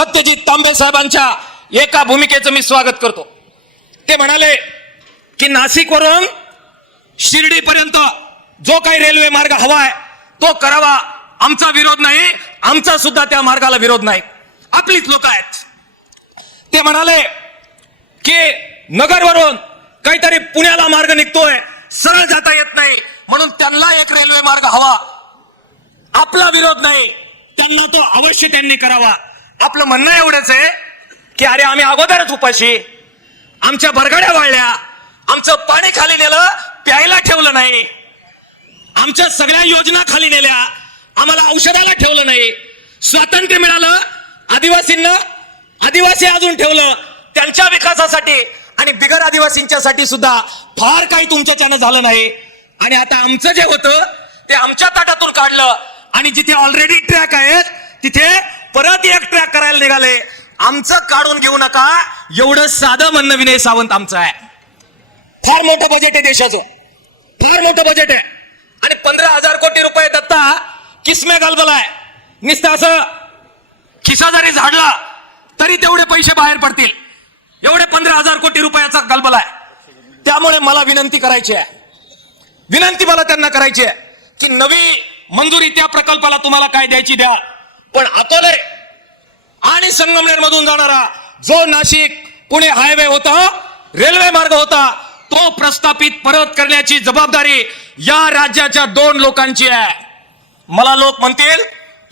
सत्यजित तांबे साहेबांच्या एका भूमिकेचं मी स्वागत करतो. ते म्हणाले की नाशिकवरून शिर्डीपर्यंत जो काही रेल्वे मार्ग हवाय तो करावा, आमचा विरोध नाही, आमचा सुद्धा त्या मार्गाला विरोध नाही, आपलीच लोक आहेत. ते म्हणाले की नगरवरून काहीतरी पुण्याला मार्ग निघतोय, सरळ जाता येत नाही, म्हणून त्यांना एक रेल्वे मार्ग हवा, आपला विरोध नाही, त्यांना तो अवश्य त्यांनी करावा. आपलं म्हणणं एवढंच आहे की अरे आम्ही अगोदरच उपाशी, आमच्या बरगड्या वाळल्या, आमचं पाणी खाली नेलं, प्यायला ठेवलं नाही, आमच्या सगळ्या योजना खाली नेल्या, आम्हाला औषधाला ठेवलं नाही, स्वातंत्र्य मिळालं, आदिवासींना आदिवासी अजून ठेवलं त्यांच्या विकासासाठी, आणि बिगर आदिवासींच्यासाठी सुद्धा फार काही तुमच्याच्यानं झालं नाही. आणि आता आमचं जे होतं ते आमच्या ताटातून काढलं, आणि जिथे ऑलरेडी ट्रॅक आहेत तिथे परत एक ट्रॅक करायला निघाले. आमचं काढून घेऊ नका, एवढं साधं म्हणणं विनय सावंत आमचं आहे. फार मोठं बजेट आहे देशाचं, फार मोठं बजेट आहे, आणि 15,000 कोटी रुपये दत्ता किसमे गलबलाय. नुसतं असं खिसा जरी झाडला तरी तेवढे पैसे बाहेर पडतील, एवढे 15,000 कोटी रुपयाचा गलबला आहे. त्यामुळे मला विनंती करायची आहे, विनंती मला त्यांना करायची आहे की नवी मंजुरी त्या प्रकल्पाला तुम्हाला काय द्यायची द्या, पण अकोले आणि संगमनेर मधून जाणारा जो नाशिक पुणे हायवे होता, रेल्वे मार्ग होता, तो प्रस्थापित परत करण्याची जबाबदारी या राज्याच्या 2 लोकांची आहे. मला लोक म्हणतील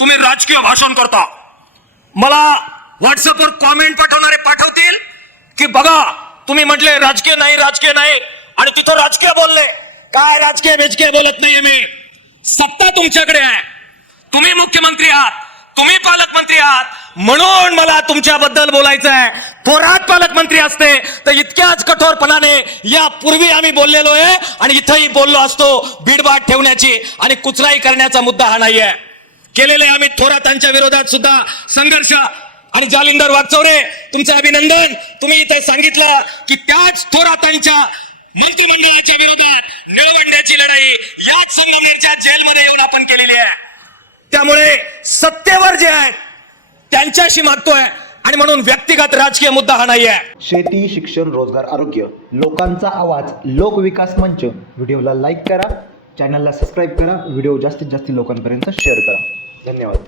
तुम्ही राजकीय भाषण करता, मला व्हॉट्सअपवर कॉमेंट पाठवणारे पाठवतील की बघा तुम्ही म्हटले राजकीय नाही, राजकीय नाही, आणि तिथं राजकीय बोलले. काय राजकीय बेजकीय बोलत नाहीये मी. सत्ता तुमच्याकडे आहे, तुम्ही मुख्यमंत्री आहात, तुम्ही पालकमंत्री आहात, म्हणून मला तुमच्याबद्दल बोलायचं आहे. थोरात पालकमंत्री असते तर इतक्याच कठोरपणाने यापूर्वी आम्ही बोललेलो आहे, आणि इथंही बोललो असतो. बीडबाट ठेवण्याची आणि कुचराई करण्याचा मुद्दा हा नाहीये. केलेले आम्ही थोरातांच्या विरोधात सुद्धा संघर्ष. आणि जालिंदर वागचौरे तुमचं अभिनंदन, तुम्ही इथे सांगितलं की त्याच थोरातांच्या मंत्रिमंडळाच्या विरोधात निळवंड्याची लढाई याच संगमनेरच्या जेलमध्ये येऊन आपण केलेली आहे. त्यामुळे सत्तेवर जे आहेत त्यांच्याशी मागतोय, आणि म्हणून व्यक्तिगत राजकीय मुद्दा हा नाही आहे. शेती, शिक्षण, रोजगार, आरोग्य, लोकांचा आवाज, लोकविकास मंच. व्हिडिओला लाईक करा, चॅनलला सबस्क्राईब करा, व्हिडिओ जास्तीत जास्त लोकांपर्यंत शेअर करा. धन्यवाद.